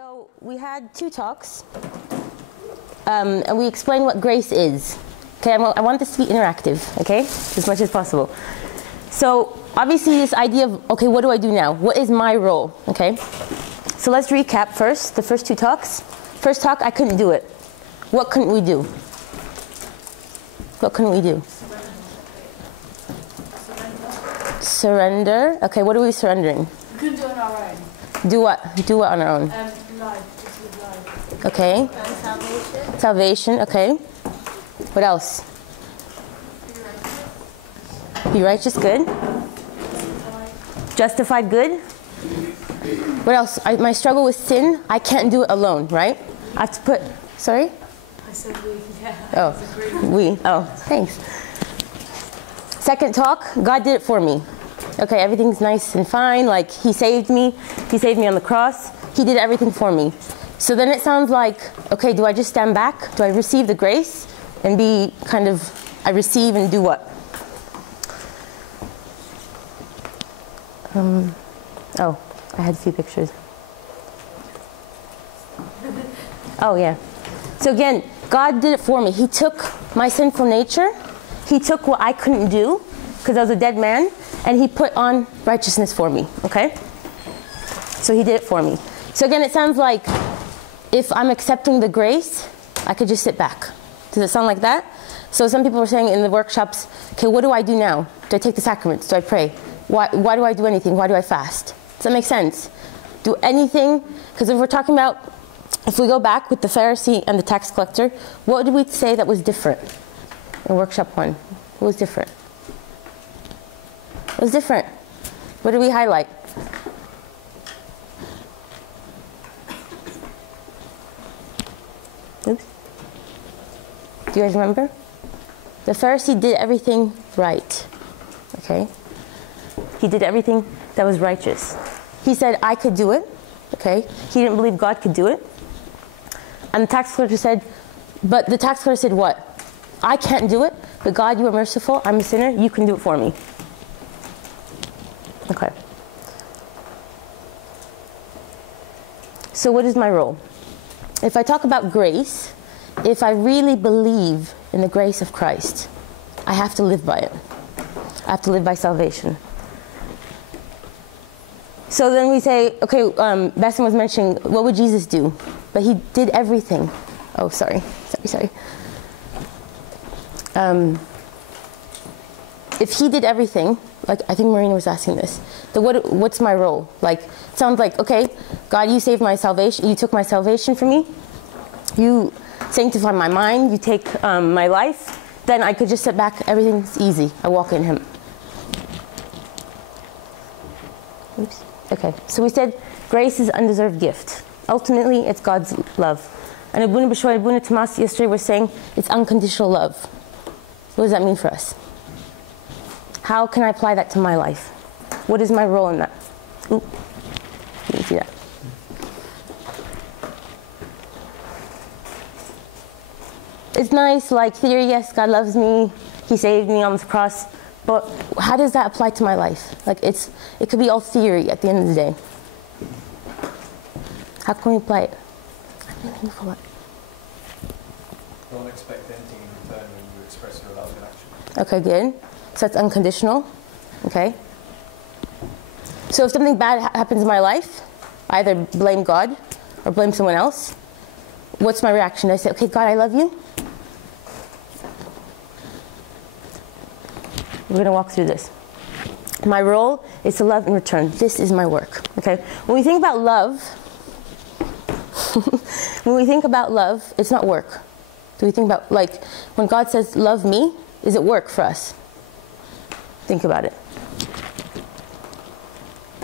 So we had 2 talks, and we explained what grace is. Okay, I want this to be interactive, okay, as much as possible. So obviously this idea of, okay, what do I do now? What is my role, okay? So let's recap first, the first 2 talks. First talk, I couldn't do it. What couldn't we do? What couldn't we do? Surrender. Okay, what are we surrendering? We couldn't do it on our own. Do what? Do what on our own? Life, just live life. Okay. Salvation. Salvation, okay. What else? Be righteous, good. Justified, good. What else? My struggle with sin, I can't do it alone, right? I have to put, sorry? I said we, yeah. Oh, we, oh, thanks. Second talk, God did it for me. Okay, everything's nice and fine, like He saved me on the cross, He did everything for me. So then it sounds like, okay, do I just stand back? Do I receive the grace and be kind of, I receive and do what? Oh, I had a few pictures. Oh yeah. So again, God did it for me. He took my sinful nature, He took what I couldn't do, because I was a dead man, and He put on righteousness for me, okay? So He did it for me. So again, it sounds like if I'm accepting the grace, I could just sit back. Does it sound like that? So some people were saying in the workshops, okay, what do I do now? Do I take the sacraments? Do I pray? Why do I do anything? Why do I fast? Does that make sense? Do anything? Because if we're talking about, if we go back with the Pharisee and the tax collector, what did we say that was different in workshop 1? What was different? What was different? What did we highlight? Oops. Do you guys remember? The Pharisee did everything right. Okay? He did everything that was righteous. He said, I could do it. Okay? He didn't believe God could do it. And the tax collector said, but the tax collector said what? I can't do it, but God, you are merciful. I'm a sinner. You can do it for me. Okay. So what is my role? If I talk about grace, if I really believe in the grace of Christ, I have to live by it. I have to live by salvation. So then we say, okay, Bassem was mentioning, what would Jesus do? But He did everything. Oh, sorry. If He did everything, like I think Marina was asking this, then what's my role? Like, it sounds like, okay, God, you saved my salvation, you took my salvation from me, you sanctify my mind, you take my life, then I could just sit back, everything's easy, I walk in Him. Oops. Okay, so we said grace is an undeserved gift. Ultimately, it's God's love. And Abuna Bashwai, Abuna Tomas yesterday was saying it's unconditional love. What does that mean for us? How can I apply that to my life? What is my role in that? Oop, you didn't see that. It's nice, like theory, yes, God loves me, He saved me on the cross, but how does that apply to my life? Like it could be all theory at the end of the day. How can we apply it? Don't expect anything in return when you express your love in action. Okay, good. So that's unconditional. Okay. So if something bad happens in my life, I either blame God or blame someone else. What's my reaction? I say, okay, God, I love you. We're going to walk through this. My role is to love in return. This is my work. Okay. When we think about love, it's not work. Do we think about, like, when God says, love me, is it work for us? Think about it.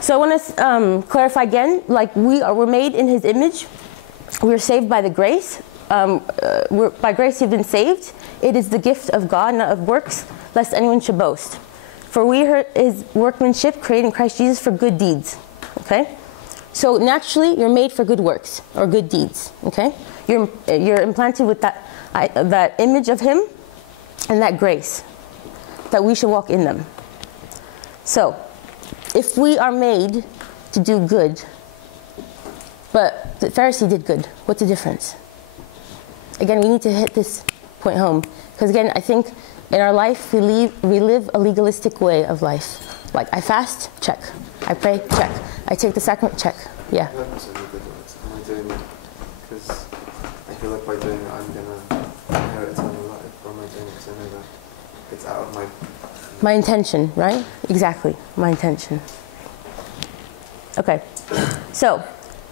So I want to clarify again, like we're made in His image. We're saved by the grace. By grace you've been saved. It is the gift of God, not of works, lest anyone should boast. For we are His workmanship, created in Christ Jesus for good deeds. Okay? So naturally, you're made for good works or good deeds. Okay? You're implanted with that image of Him and that grace, that we should walk in them. So, if we are made to do good, but the Pharisee did good. What's the difference? Again, we need to hit this point home. Because again, I think in our life, we live a legalistic way of life. Like, I fast, check. I pray, check. I take the sacrament, check. Yeah. Am I doing it because I feel like by doing it I'm going to inherit eternal life, or am I doing it because I know that it's out of my intention, right? Exactly, my intention. Okay, so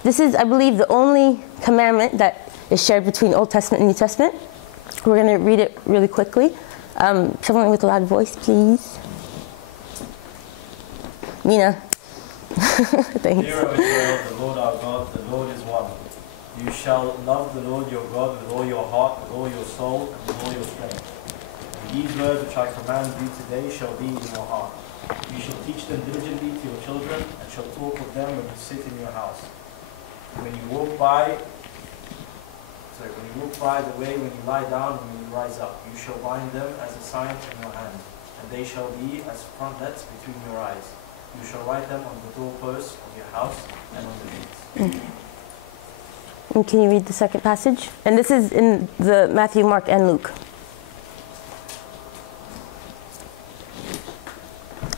this is, I believe, the only commandment that is shared between Old Testament and New Testament. We're going to read it really quickly. Someone with a loud voice, please. Mina. Thanks. Hear, O Israel, the Lord our God, the Lord is one. You shall love the Lord your God with all your heart, with all your soul, and with all your strength. And these words which I command you today shall be in your heart. You shall teach them diligently to your children, and shall talk of them when you sit in your house. When you walk by the way, when you lie down, and when you rise up, you shall bind them as a sign in your hand, and they shall be as frontlets between your eyes. You shall write them on the doorposts of your house and on the gates. And can you read the second passage? And this is in the Matthew, Mark, and Luke.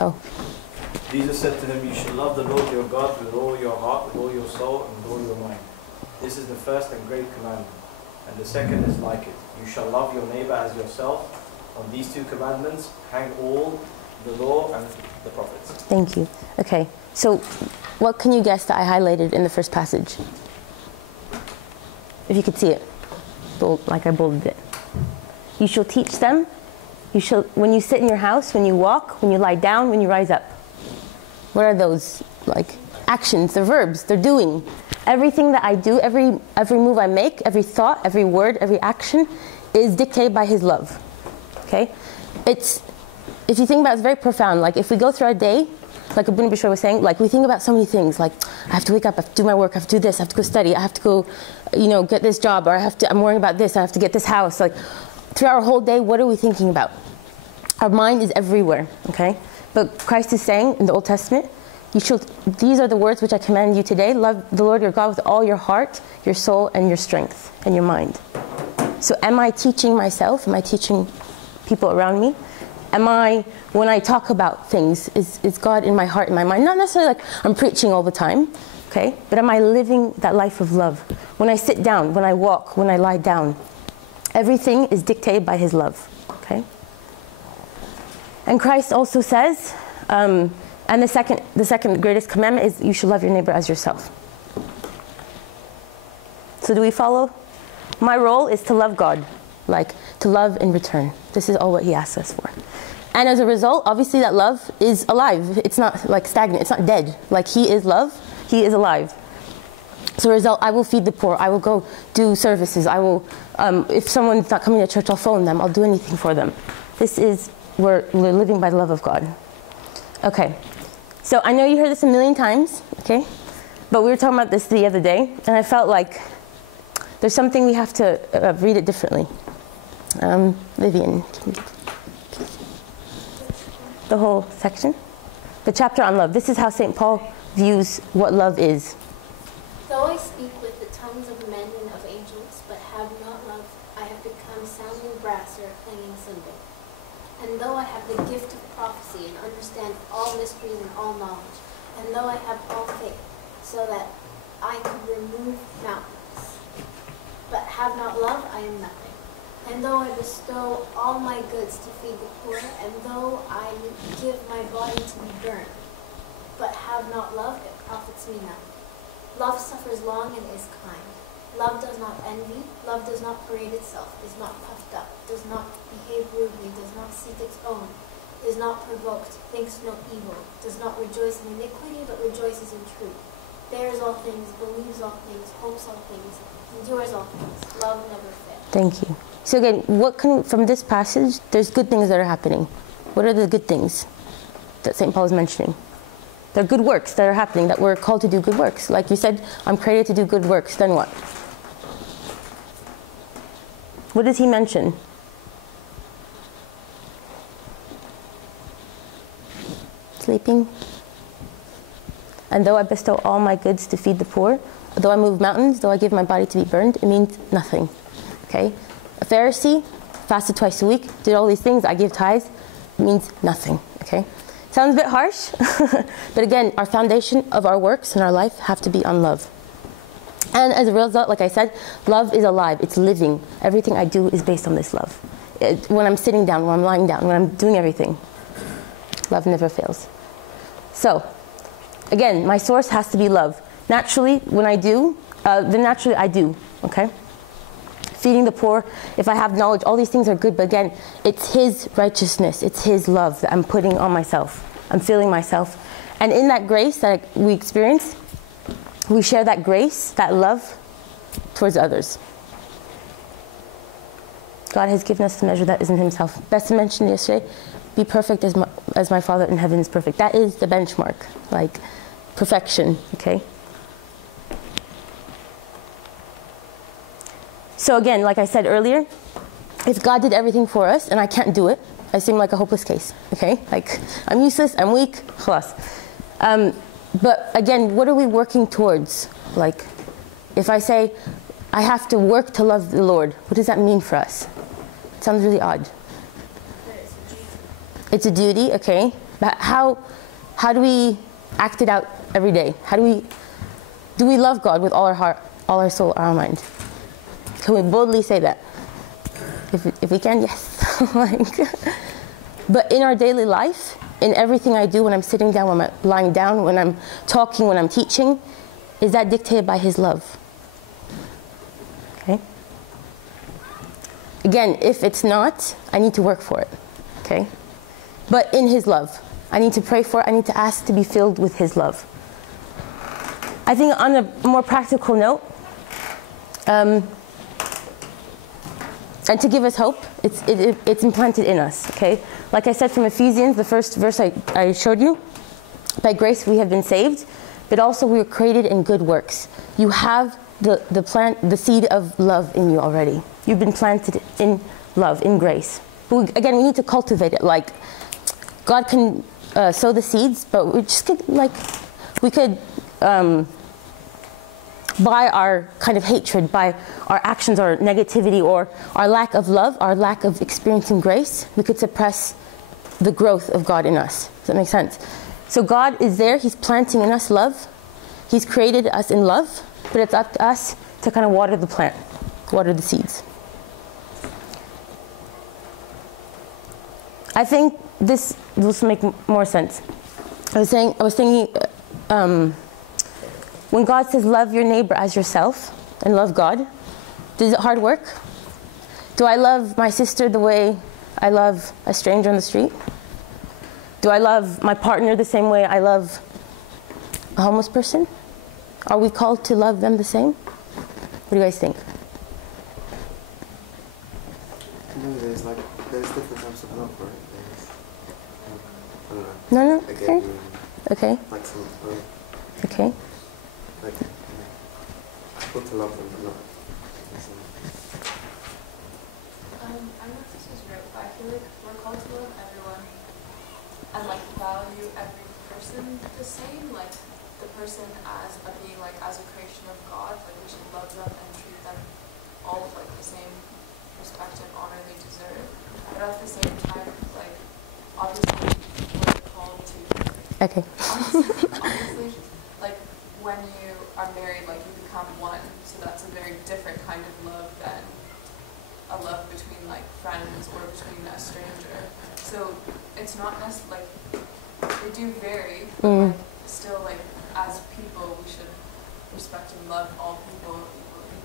Oh. Jesus said to them, you shall love the Lord your God with all your heart, with all your soul, and with all your mind. This is the first and great commandment. And the second is like it. You shall love your neighbor as yourself. On these two commandments hang all the law and the prophets. Thank you. Okay, so what can you guess that I highlighted in the first passage? If you could see it, like I bolded it. You shall teach them. You shall, when you sit in your house, when you walk, when you lie down, when you rise up. What are those? Like actions, they're verbs, they're doing. Everything that I do, every move I make, every thought, every word, every action is dictated by His love. Okay? If you think about it, it's very profound. Like if we go through our day, like Abuna Bishra was saying, like we think about so many things. Like I have to wake up, I have to do my work, I have to do this, I have to go study, I have to go, get this job, or I'm worrying about this, I have to get this house. Like throughout our whole day, what are we thinking about? Our mind is everywhere, okay? But Christ is saying in the Old Testament, these are the words which I command you today. Love the Lord your God with all your heart, your soul, and your strength, and your mind. So am I teaching myself? Am I teaching people around me? When I talk about things, is God in my heart, in my mind? Not necessarily like I'm preaching all the time, okay? But am I living that life of love? When I sit down, when I walk, when I lie down, everything is dictated by His love, okay? And Christ also says, and the second greatest commandment is you should love your neighbor as yourself. So do we follow? My role is to love God, like to love in return. This is all what He asks us for. And as a result, obviously that love is alive. It's not like stagnant, it's not dead. Like He is love, He is alive. So as a result, I will feed the poor, I will go do services, I will, if someone's not coming to church, I'll phone them, I'll do anything for them. We're living by the love of God. Okay, so I know you heard this a million times, okay? But we were talking about this the other day, and I felt like there's something we have to read it differently. Vivian, the whole section? The chapter on love. This is how St. Paul views what love is. Though I speak with the tongues of men and of angels, but have not love, I have become sounding brass or a clanging cymbal. And though I have the gift of prophecy and understand all mysteries and all knowledge, and though I have all faith, so that I could remove mountains, but have not love, I am nothing. And though I bestow all my goods to feed the poor, and though I give my body to be burned, but have not love, it profits me nothing. Love suffers long and is kind. Love does not envy. Love does not parade itself, is not puffed up, does not behave rudely, does not seek its own, is not provoked, thinks no evil, does not rejoice in iniquity, but rejoices in truth. Bears all things, believes all things, hopes all things, endures all things. Love never fails. Thank you. So again, from this passage, there's good things that are happening. What are the good things that St. Paul is mentioning? They're good works that are happening, that we're called to do good works. Like you said, I'm created to do good works. Then what? What does he mention? Sleeping. And though I bestow all my goods to feed the poor, though I move mountains, though I give my body to be burned, it means nothing. Okay? A Pharisee fasted twice a week, did all these things, I give tithes, it means nothing. Okay? Sounds a bit harsh, but again, our foundation of our works and our life have to be on love. And as a result, like I said, love is alive, it's living. Everything I do is based on this love. When I'm sitting down, when I'm lying down, when I'm doing everything, love never fails. So, again, my source has to be love. Naturally, when I do, then naturally I do, okay? Feeding the poor, if I have knowledge, all these things are good, but again, it's His righteousness, it's His love that I'm putting on myself. I'm filling myself. And in that grace that we experience, we share that grace, that love towards others. God has given us the measure that is in Himself. Best mentioned yesterday, be perfect as my Father in heaven is perfect. That is the benchmark, like perfection, okay? So again, like I said earlier, if God did everything for us and I can't do it, I seem like a hopeless case, okay? Like, I'm useless, I'm weak, khalas. But again, what are we working towards? Like, if I say, I have to work to love the Lord, what does that mean for us? It sounds really odd. It's a duty, okay. But how do we act it out every day? How do we love God with all our heart, all our soul, our mind? Can we boldly say that? If we can, yes. But in our daily life, in everything I do, when I'm sitting down, when I'm lying down, when I'm talking, when I'm teaching, is that dictated by His love? Okay. Again, if it's not, I need to work for it. Okay. But in His love, I need to pray for it. I need to ask to be filled with His love. I think on a more practical note, and to give us hope, it's implanted in us, okay? Like I said from Ephesians, the first verse I showed you, by grace we have been saved, but also we were created in good works. You have the seed of love in you already. You've been planted in love, in grace. But again, we need to cultivate it. Like, God can sow the seeds, but we just could, we could by our kind of hatred, by our actions or negativity or our lack of love, our lack of experiencing grace, we could suppress the growth of God in us. Does that make sense? So God is there, He's planting in us love. He's created us in love, but it's up to us to kind of water the plant, water the seeds. I think this will make more sense. I was thinking, when God says love your neighbor as yourself and love God, is it hard work? Do I love my sister the way I love a stranger on the street? Do I love my partner the same way I love a homeless person? Are we called to love them the same? What do you guys think? No, there's different types of love, right? I don't know. No, okay. Okay. Like some, okay. like, people to love them, but not. I don't know if this is right, but I feel like we're called to love everyone and like value every person the same, like the person as a being, like as a creation of God, like we should love them and treat them all with like the same respect and honor they deserve. But at the same time, like obviously we're called to honestly, like when you are married, like you become one, so that's a very different kind of love than a love between like friends or between a stranger. So it's not necessarily like they do vary, but like, still like as people we should respect and love all people equally.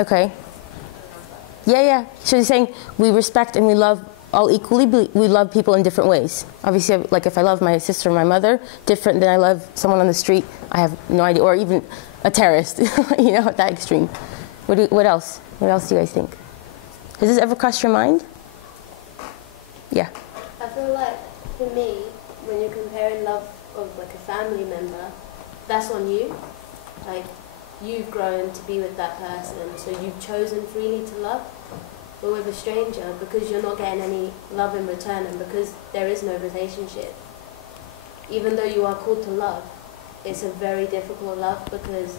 Okay. I don't know if that Yeah. So you're saying we respect and we love all equally, but we love people in different ways. Obviously, like if I love my sister or my mother, different than I love someone on the street, I have no idea, or even a terrorist, you know, at that extreme. What else? What else do you guys think? Has this ever crossed your mind? Yeah. I feel like, for me, when you're comparing love of like a family member, that's on you. Like, you've grown to be with that person, so you've chosen freely to love. But with a stranger, because you're not getting any love in return and because there is no relationship, even though you are called to love, it's a very difficult love because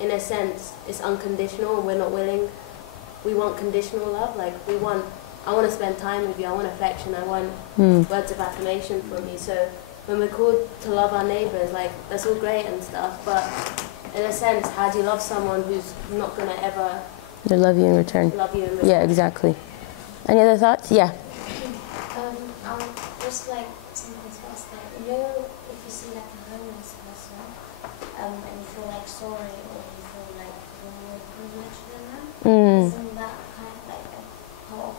in a sense, it's unconditional and we're not willing. We want conditional love. Like, I want to spend time with you. I want affection. I want words of affirmation from you. So when we're called to love our neighbours, like, that's all great and stuff. But in a sense, how do you love someone who's not going to ever love you in return? Yeah, exactly. Any other thoughts? Yeah. Just like something else, like, you know, if you see like a homeless person, and you feel like sorry, or you feel like you're more privileged than them, isn't that kind of like a part of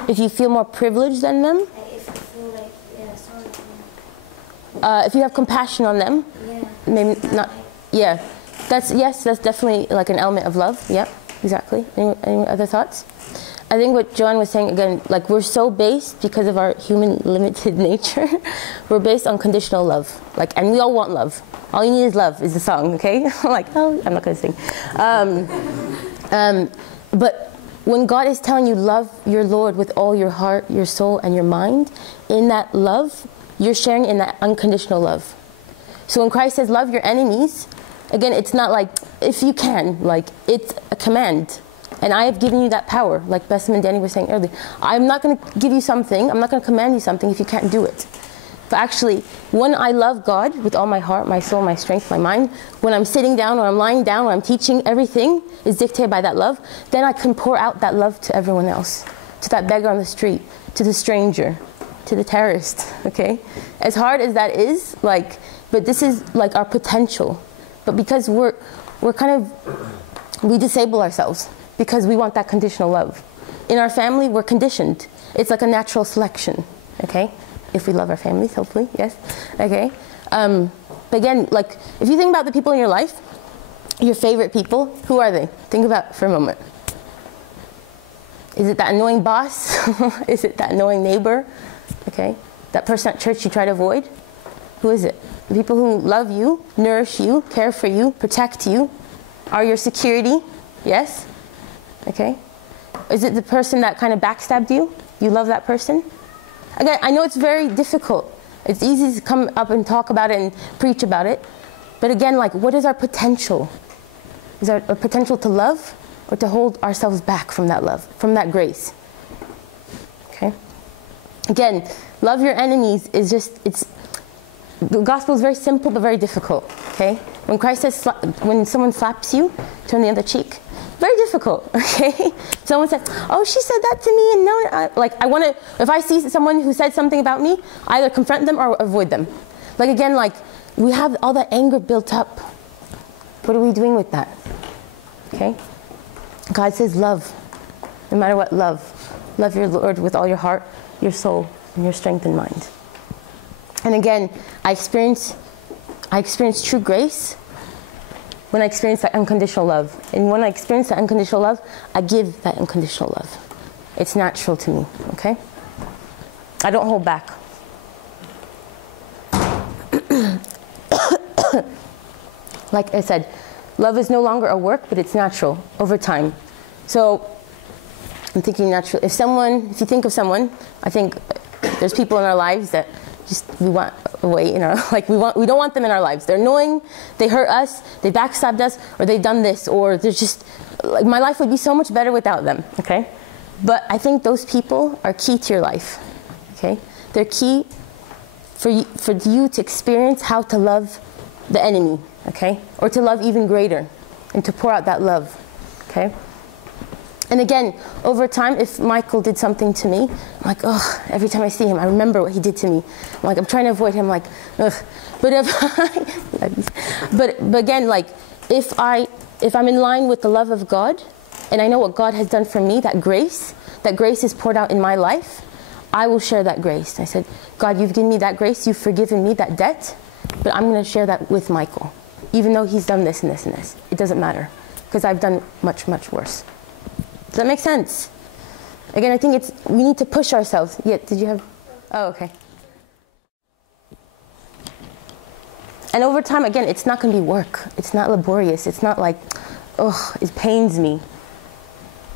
love? If you feel more privileged than them? Like if you feel like, yeah, sorry for them. If you have compassion on them? Yeah. Maybe not, yeah. That's definitely like an element of love. Yep, exactly. Any other thoughts? I think what Joanne was saying, again, like, we're so based, because of our human limited nature, we're based on conditional love. Like, and we all want love. All you need is love, is the song, okay? Like, oh, I'm not going to sing. But when God is telling you love your Lord with all your heart, your soul, and your mind, in that love, you're sharing in that unconditional love. So when Christ says love your enemies, again, it's not like, if you can, like, it's a command. And I have given you that power, like Bessim and Danny were saying earlier. I'm not going to give you something, I'm not going to command you something if you can't do it. But actually, when I love God with all my heart, my soul, my strength, my mind, when I'm sitting down or I'm lying down or I'm teaching, everything is dictated by that love, then I can pour out that love to everyone else. To that beggar on the street, to the stranger, to the terrorist, okay? As hard as that is, like, but this is like our potential. But because we're kind of, we disable ourselves, because we want that conditional love. In our family, we're conditioned. It's like a natural selection, okay? If we love our families, hopefully, yes, okay? But again, like, if you think about the people in your life, your favorite people, who are they? Think about it for a moment. Is it that annoying boss? Is it that annoying neighbor? Okay? That person at church you try to avoid? Who is it? The people who love you, nourish you, care for you, protect you, are your security, yes? Okay? Is it the person that kind of backstabbed you? You love that person? Again, I know it's very difficult. It's easy to come up and talk about it and preach about it. But again, like, what is our potential? Is our potential to love, or to hold ourselves back from that love, from that grace? Okay? Again, love your enemies is just, the gospel is very simple but very difficult. Okay? When Christ says, when someone slaps you, turn the other cheek. Very difficult, okay? Someone says, oh, she said that to me, and no, if I see someone who said something about me, I either confront them or avoid them. Like, again, like, we have all that anger built up. What are we doing with that? Okay? God says love. No matter what, love. Love your Lord with all your heart, your soul, and your strength and mind. And again, I experience true grace when I experience that unconditional love. And when I experience that unconditional love, I give that unconditional love. It's natural to me, okay? I don't hold back. Like I said, love is no longer a work, but it's natural over time. So I'm thinking natural. If you think of someone, I think there's people in our lives that we want away in our, like, we don't want them in our lives. They're annoying, they hurt us, they backstabbed us, or they've done this, or they're just, like, my life would be so much better without them, okay? But I think those people are key to your life, okay? They're key for you to experience how to love the enemy, okay? Or to love even greater, and to pour out that love, okay? And again, over time, if Michael did something to me, I'm like, oh, every time I see him, I remember what he did to me. I'm like, I'm trying to avoid him, like, ugh. But but again, like, if I'm in line with the love of God, and I know what God has done for me, that grace is poured out in my life, I will share that grace. I said, God, you've given me that grace, you've forgiven me that debt, but I'm going to share that with Michael, even though he's done this and this and this. It doesn't matter, because I've done much, much worse. Does that make sense? Again, I think we need to push ourselves. Yeah, did you have? Oh, okay. And over time, again, it's not going to be work. It's not laborious. It's not like, oh, it pains me.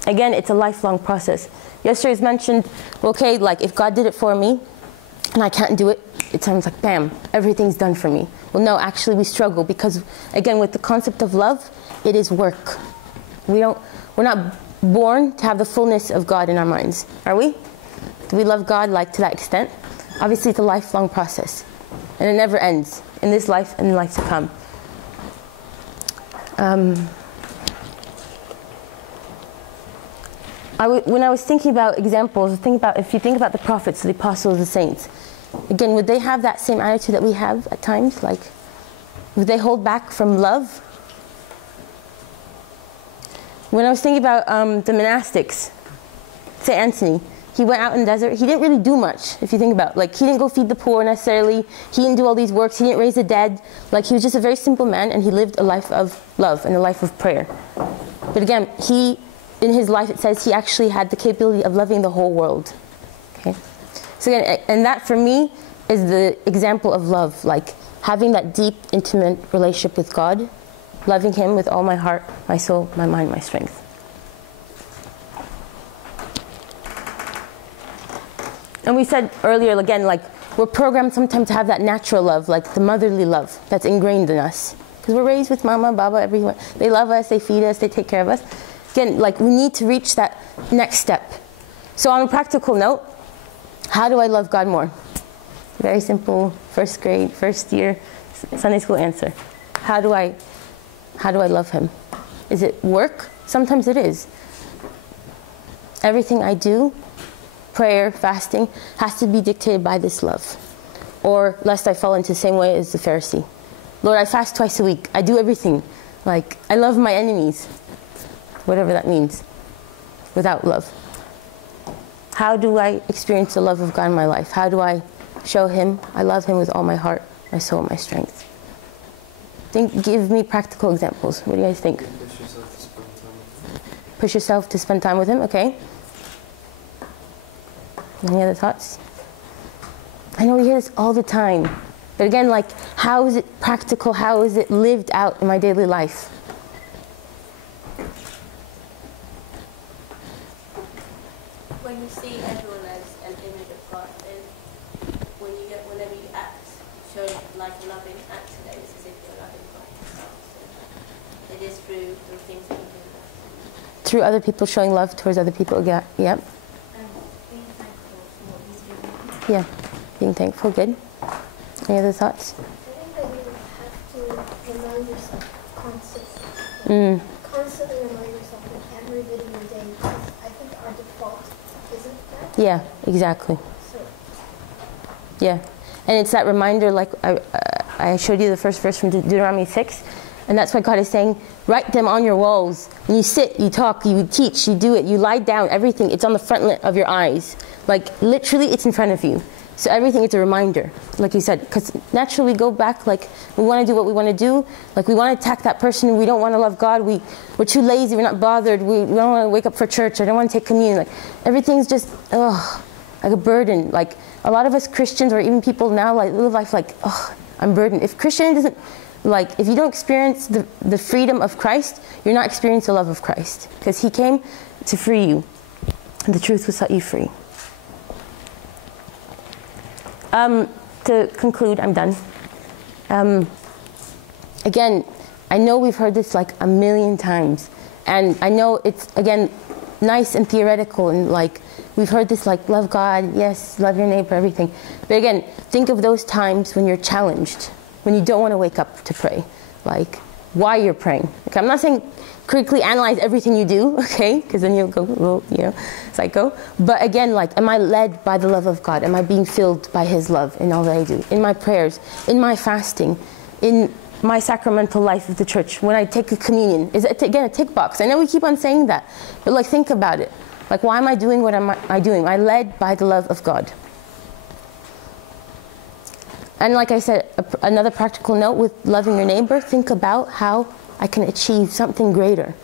Again, it's a lifelong process. Yesterday's mentioned, okay, like, if God did it for me and I can't do it, it sounds like, bam, everything's done for me. Well, no, actually we struggle because, again, with the concept of love, it is work. We're not born to have the fullness of God in our minds, are we? Do we love God like to that extent? Obviously, it's a lifelong process, and it never ends in this life and the life to come. When I was thinking about examples, if you think about the prophets, the apostles, the saints, again, would they have that same attitude that we have at times? Like, would they hold back from love? When I was thinking about the monastics, St. Anthony, he went out in the desert. He didn't really do much, if you think about it. Like, he didn't go feed the poor necessarily. He didn't do all these works. He didn't raise the dead. Like, he was just a very simple man, and he lived a life of love and a life of prayer. But again, in his life, it says he actually had the capability of loving the whole world. Okay? So again, and that for me is the example of love, like having that deep, intimate relationship with God, loving Him with all my heart, my soul, my mind, my strength. And we said earlier, again, like we're programmed sometimes to have that natural love, like the motherly love that's ingrained in us. Because we're raised with mama, baba, everyone. They love us, they feed us, they take care of us. Again, like we need to reach that next step. So on a practical note, how do I love God more? Very simple, first grade, first year, Sunday school answer. How do I love Him? Is it work? Sometimes it is. Everything I do, prayer, fasting, has to be dictated by this love. Or lest I fall into the same way as the Pharisee. Lord, I fast twice a week. I do everything. Like, I love my enemies. Whatever that means. Without love. How do I experience the love of God in my life? How do I show Him I love Him with all my heart, my soul, my strength? Give me practical examples. What do you guys think? Push yourself to spend time with Him. Okay. Any other thoughts? I know we hear this all the time. But again, like, how is it practical? How is it lived out in my daily life? When you see everyone as an image of God, then whenever you act, show like a loving act today, it's as if you're loving God yourself. So it is through the things that you do. Through other people, showing love towards other people. Yeah. Yep. Being thankful for what He's given you. Yeah. Being thankful. Good. Any other thoughts? I think that you have to remind yourself constantly. Constantly remind yourself in every bit of your day, because I think our default isn't that. Yeah, exactly. So, Yeah. And it's that reminder, like I showed you the first verse from Deuteronomy 6, and that's why God is saying, write them on your walls. When you sit, you talk, you teach, you do it, you lie down, everything, it's on the front of your eyes. Like, literally, it's in front of you. So everything is a reminder, like you said, because naturally we go back, like, we want to do what we want to do, like, we want to attack that person, we don't want to love God, we're too lazy, we're not bothered, we don't want to wake up for church, I don't want to take communion, like, everything's just, like a burden. Like, a lot of us Christians, or even people now, like, live life like, I'm burdened. If Christian doesn't, like, if you don't experience the freedom of Christ, you're not experiencing the love of Christ, because He came to free you, and the truth will set you free. To conclude, I'm done. Again, I know we've heard this like a million times, and I know it's, again, nice and theoretical, and like we've heard this, like, love God, yes, love your neighbor, everything. But again, think of those times when you're challenged, when you don't want to wake up to pray, like why you're praying. Okay, I'm not saying critically analyze everything you do, okay, because then you'll go, well, psycho. But again, like, am I led by the love of God? Am I being filled by His love in all that I do? In my prayers, in my fasting, in my sacramental life of the church, when I take a communion? Is it, again, a tick box? I know we keep on saying that, but like, think about it. Like, why am I doing what am I doing? Am I led by the love of God? And like I said, another practical note with loving your neighbor, think about how I can achieve something greater.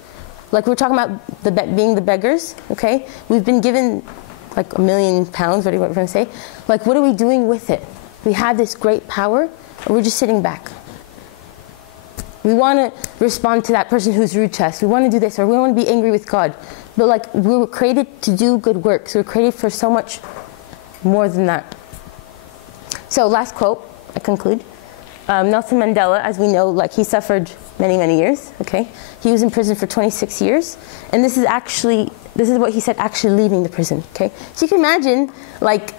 Like, we're talking about being the beggars, okay? We've been given like £1 million, whatever we're going to say. Like, what are we doing with it? We have this great power, or we're just sitting back. We want to respond to that person who's rude to us. We want to do this, or we want to be angry with God. But like, we were created to do good works. We were created for so much more than that. So last quote, I conclude. Nelson Mandela, as we know, like he suffered many, many years, okay? He was in prison for 26 years. And this is what he said actually leaving the prison, okay? So you can imagine, like,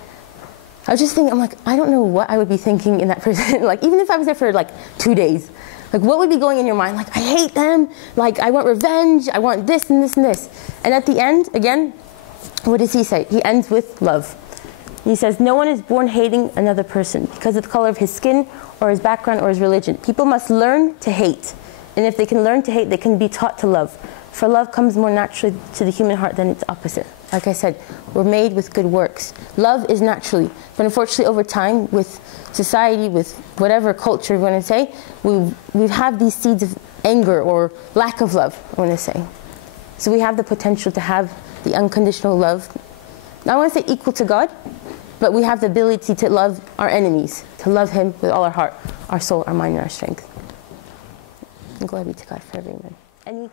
I was just thinking, I'm like, I don't know what I would be thinking in that prison. Like, even if I was there for like 2 days, like what would be going in your mind? Like, I hate them, like I want revenge, I want this and this and this. And at the end, again, what does he say? He ends with love. He says, no one is born hating another person because of the color of his skin or his background or his religion. People must learn to hate. And if they can learn to hate, they can be taught to love. For love comes more naturally to the human heart than its opposite. Like I said, we're made with good works. Love is naturally. But unfortunately, over time, with society, with whatever culture we want to say, we have these seeds of anger or lack of love, I want to say. So we have the potential to have the unconditional love. Now I want to say equal to God, but we have the ability to love our enemies, to love Him with all our heart, our soul, our mind, and our strength. And glory be to God forever, amen. Any